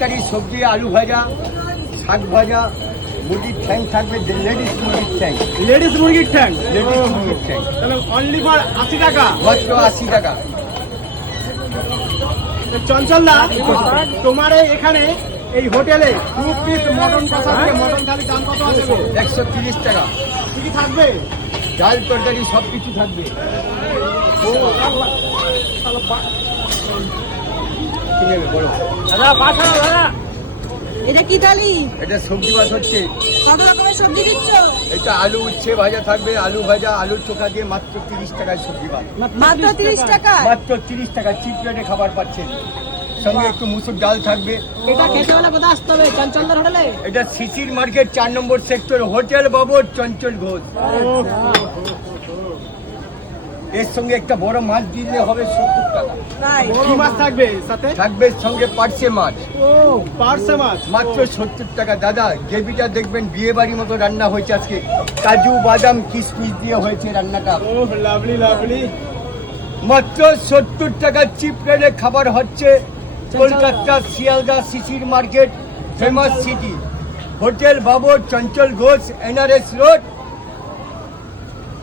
সবজি, আলু ভাজা, শাক ভাজা, মুরগির ঠ্যাং থাকবে, লেডিস মুরগির ঠ্যাং। লেডিস মুরগির ঠ্যাং, লেডিস মুরগির ঠ্যাং তাহলে অনলি ফর 80 টাকা, মাত্র 80 টাকা। চঞ্চলদা, তোমার এখানে এই হোটেলে 2 পিস মটন কষা থেকে মটন থালি দাম কত আছে গো? 130 টাকা। কি কি থাকবে? ডাল তরকারি সব কিছু থাকবে। কি নেবে বলো? দাদা এটা কি থালি? এটা সবজি ভাত হচ্ছে। কত রকমের সবজি দিচ্ছ? এটা আলু উচ্ছে ভাজা থাকবে, আলু ভাজা, আলু চোখা দিয়ে মাত্র 30 টাকায় সবজি ভাত। মাত্র 30 টাকা। মাত্র 30 টাকা চিপ রেটে খাবার পাচ্ছেন। সঙ্গে একটু মুসুর ডাল থাকবে। এটা খেতে হলে কোথায় আসতে হবে? চঞ্চলদার হোটেলে? এটা সিসির মার্কেট 4 নম্বর সেক্টর, হোটেল বাবু চঞ্চল ঘোষ। এর সঙ্গে একটা বড় মাছ দিলে হবে 70 টাকা। তাই? কি মাছ থাকবে সাথে? থাকবে সঙ্গে পার্সে মাছ ও, পার্সে মাছ মাত্র 70 টাকা। দাদা গ্রেভিটা দেখবেন বিয়ে বাড়ির মতো রান্না হয়েছে আজকে, কাজু বাদাম কিশমিশ দিয়ে হয়েছে রান্নাটা। ও লাভলি লাভলি। মাত্র 70 টাকা চিপ রেটে খাবার হচ্ছে কলকাতা শিয়ালদা সিসির market, famous city, hotel Babar Chanchal Ghosh, NRS road,